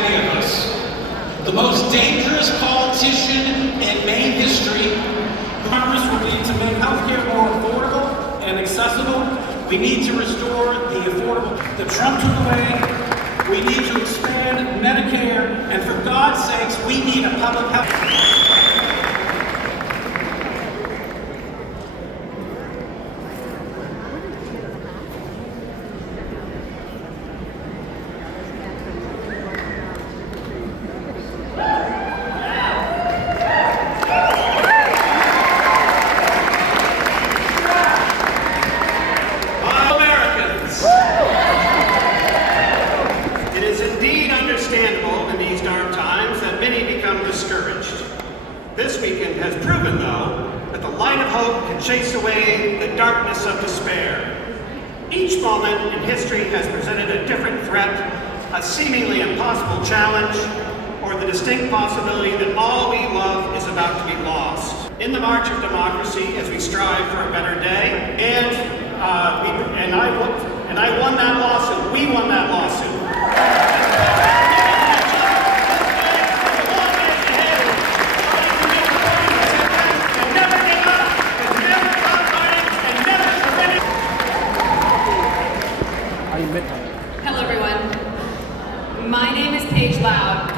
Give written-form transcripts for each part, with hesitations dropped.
many of us. The most dangerous politician in Maine history. Congress will need to make healthcare more affordable and accessible. We need to restore the affordable that Trump took away. We need to expand Medicare, and for God's sakes, we need a public health. Discouraged. This weekend has proven, though, that the light of hope can chase away the darkness of despair. Each moment in history has presented a different threat, a seemingly impossible challenge, or the distinct possibility that all we love is about to be lost. In the march of democracy, as we strive for a better day, and I won that lawsuit. We won that lawsuit. Hello everyone, my name is Paige Loud.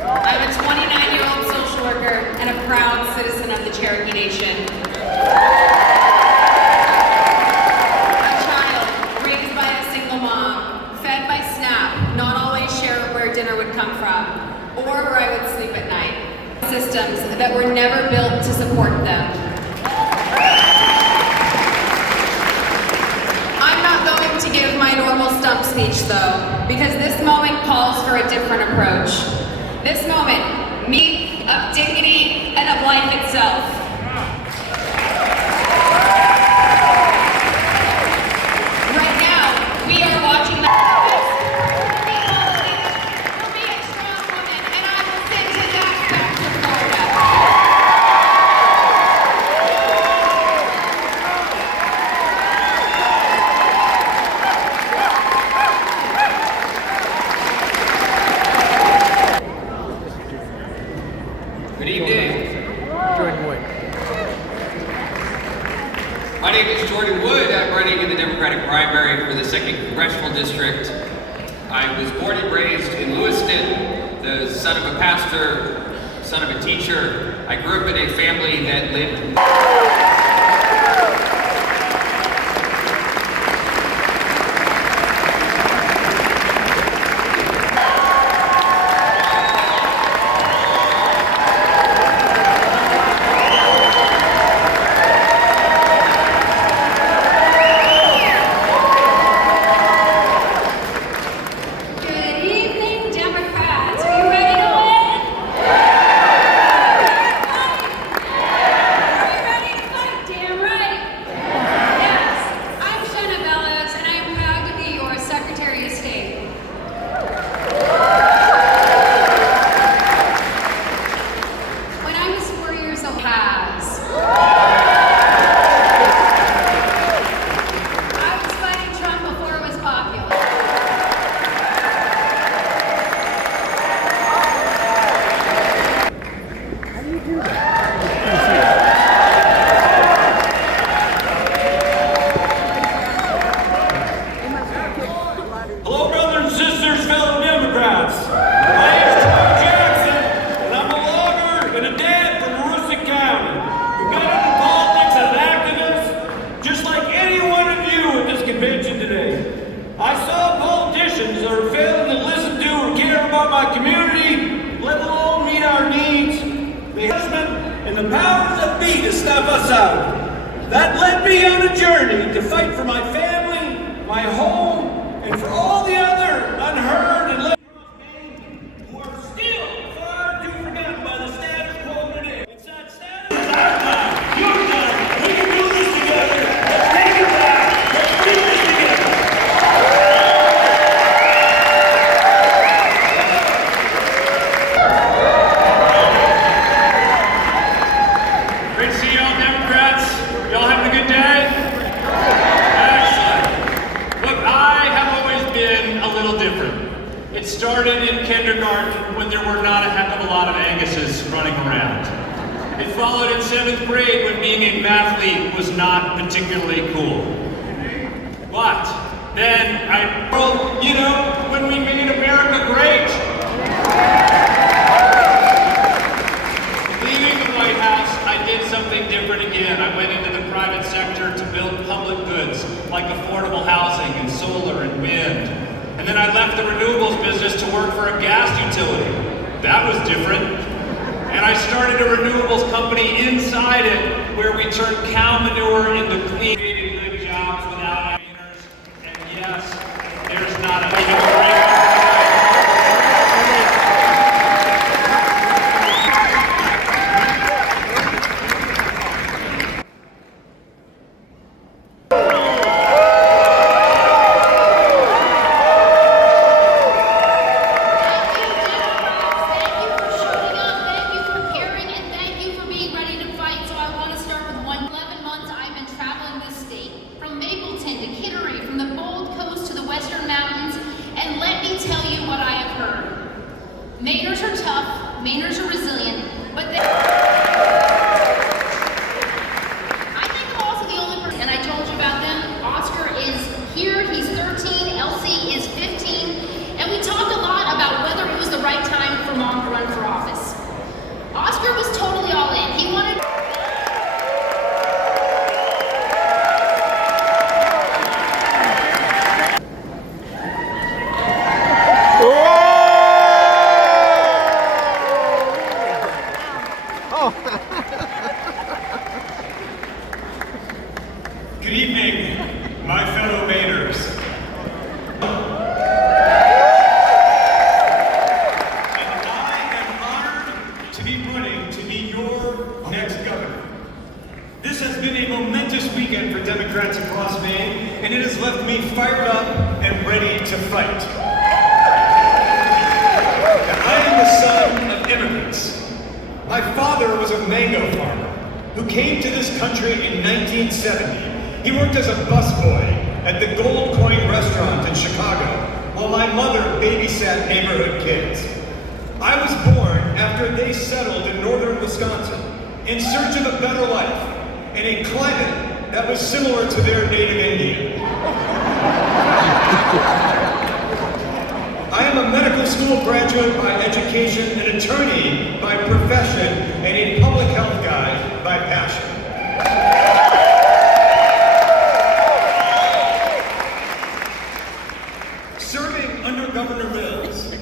I'm a 29-year-old social worker and a proud citizen of the Cherokee Nation. A child raised by a single mom, fed by SNAP, not always sure where dinner would come from, or where I would sleep at night. Systems that were never built to support them. To give my normal stump speech though, because this moment calls for a different approach. This moment, me, of dignity and of life itself. Right now, we are watching the be a strong woman, and I will send his ass back to Florida. Good evening. Jordan Wood. My name is Jordan Wood. I'm running in the Democratic primary for the 2nd Congressional District. I was born and raised in Lewiston, the son of a pastor, son of a teacher. I grew up in a family that lived my community, let alone meet our needs. The husband and the powers that be to snuff us out. That led me on a journey to fight for my family, my home, and for all the other unheard and left across Maine who are still far too forgotten by the status quo today. It's that status. It's our time. Your time. We can do this together. Let's take it back. Let's do this together. Great to see y'all, Democrats. Y'all having a good day? Excellent. Look, I have always been a in kindergarten when there were not a heck of a lot of Anguses running around. It followed in 7th grade when being a mathlete was not particularly cool. But then when we made America great. Leaving the White House, I did something different again. I went into the private sector to build public goods like affordable housing and solar and wind. And then I left the renewables business to work for a gas utility. That was different. And I started a renewables company inside it where we turned cow manure into clean, created good jobs without miners. And yes, there's not a Mainers are tough, Mainers are resilient, but they... I think I'm also the only person, and I told you about them. Oscar is here, he's 13, Elsie is 15, and we talked a lot about whether it was the right time for Mom to run for office. Oscar was totally all in. He wanted... Good evening, my fellow Mainers. And I am honored to be running to be your next governor. This has been a momentous weekend for Democrats across Maine, and it has left me fired up and ready to fight. And I am the son of immigrants. My father was a mango farmer who came to this country in 1970. He worked as a busboy at the Gold Coin restaurant in Chicago, while my mother babysat neighborhood kids. I was born after they settled in northern Wisconsin in search of a better life in a climate that was similar to their native Indian. I am a medical school graduate by education, an attorney by profession, and a public health guy by passion. Serving under Governor Mills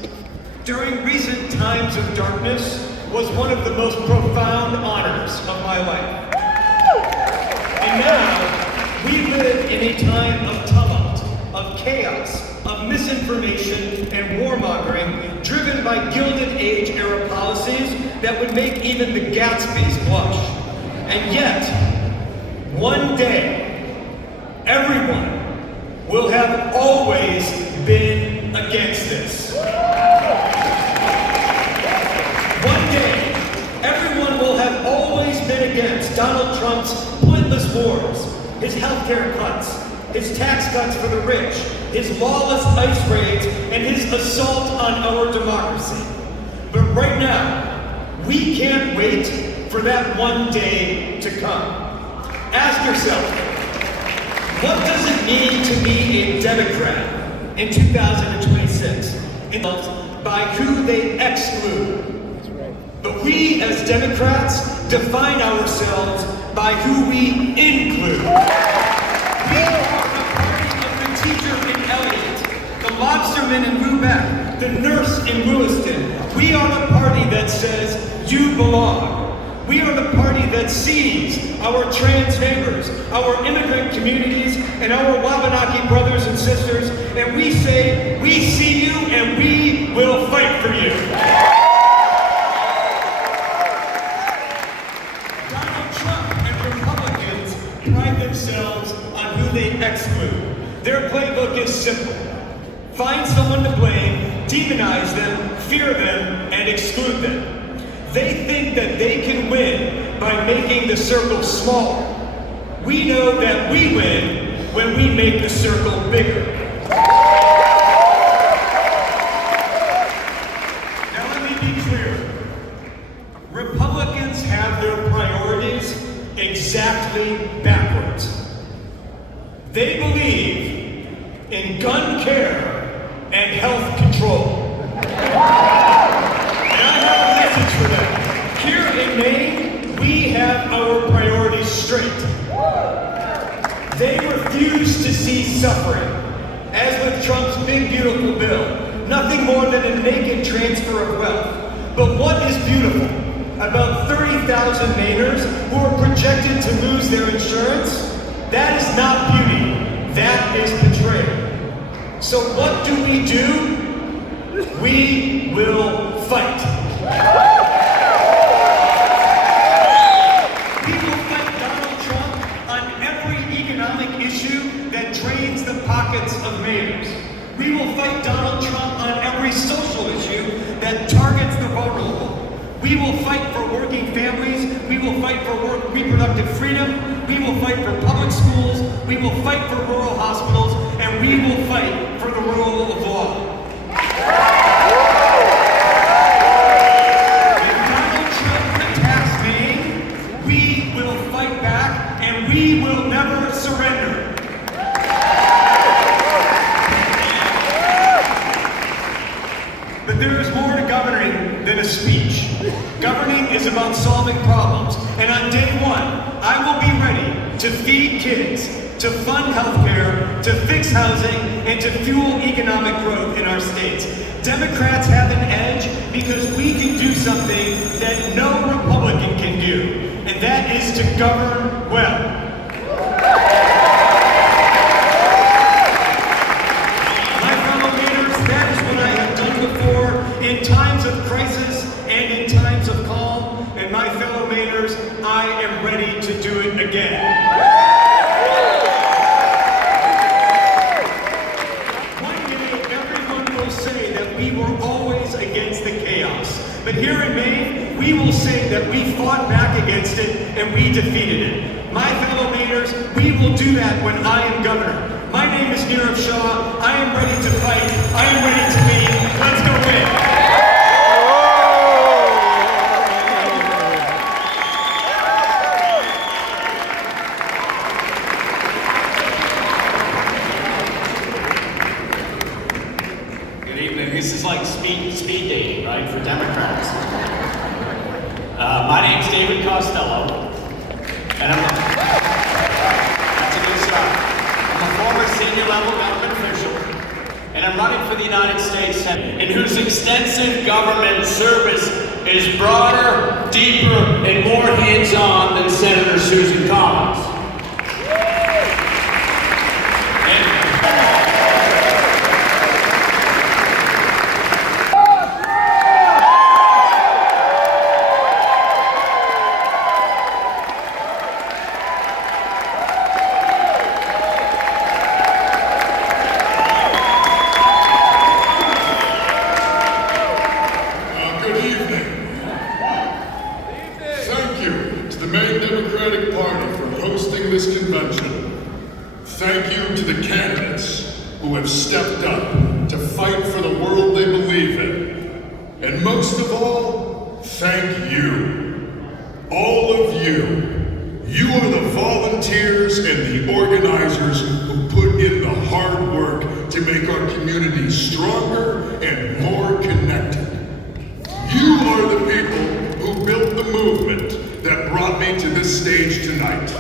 during recent times of darkness was one of the most profound honors of my life. And now, we live in a time of tumult, of chaos, of misinformation and warmongering driven by Gilded Age era policies that would make even the Gatsbys blush. And yet, one day, everyone will have always been against this. One day, everyone will have always been against Donald Trump's pointless wars, his healthcare cuts, his tax cuts for the rich, his lawless ICE raids, and his assault on our democracy. But right now, we can't wait for that one day to come. Ask yourself, what does it mean to be a Democrat in 2026? By who they exclude. But we as Democrats define ourselves by who we include. We are the party of the teacher in Elliott, the lobsterman in Lubeck, the nurse in Lewiston. We are the party that says, you belong. We are the party that sees our trans neighbors, our immigrant communities, and our Wabanaki brothers and sisters, and we say, we see you and we will fight for you. Donald Trump and Republicans pride themselves on who they exclude. Their playbook is simple. Find someone to blame, demonize them, fear them, and exclude them. They think that they can win by making the circle smaller. We know that we win when we make the circle bigger. be clear. Republicans have their priorities exactly backwards. They believe in gun care and health control. And I have a message for them. Here in Maine, we have our priorities straight. They refuse to see suffering, as with Trump's big beautiful bill, nothing more than a naked transfer of wealth. But what is beautiful about 30,000 Mainers who are projected to lose their insurance? That is not beauty, that is betrayal. So what do? We will fight. We will fight Donald Trump on every economic issue that drains the pockets of Mainers. We will fight Donald Trump on every social issue that targets the vulnerable. We will fight for working families. We will fight for reproductive freedom. We will fight for public schools. We will fight for rural hospitals. And we will fight for the rule of law. If Donald Trump attacks Maine, we will fight back and we will never surrender. But there is more to governing than a speech. Governing is about solving problems. And on day one, I will be ready to feed kids, to fund healthcare, to fix housing, and to fuel economic growth in our states. Democrats have an edge because we can do something that no Republican can do, and that is to govern well. In times of crisis and in times of calm, and my fellow Mainers, I am ready to do it again. One day, everyone will say that we were always against the chaos. But here in Maine, we will say that we fought back against it and we defeated it. My fellow Mainers, we will do that when I am governor. My name is Nirav Shah. I am ready to fight. I am ready to lead. Let's go win. Good evening. This is like speed dating, right, for Democrats. My name's David Costello, and that's a good start. I'm a former senior level government official, and I'm running for the United States Senate, in whose extensive government service is broader, deeper, and more hands-on than Senator Susan Collins. Maine Democratic Party for hosting this convention. Thank you to the candidates who have stepped up to fight for the world they believe in. And most of all, thank you. All of you. You are the volunteers and the organizers who put in the hard work to make our community stronger and more connected. You are the people who built the movement that brought me to this stage tonight.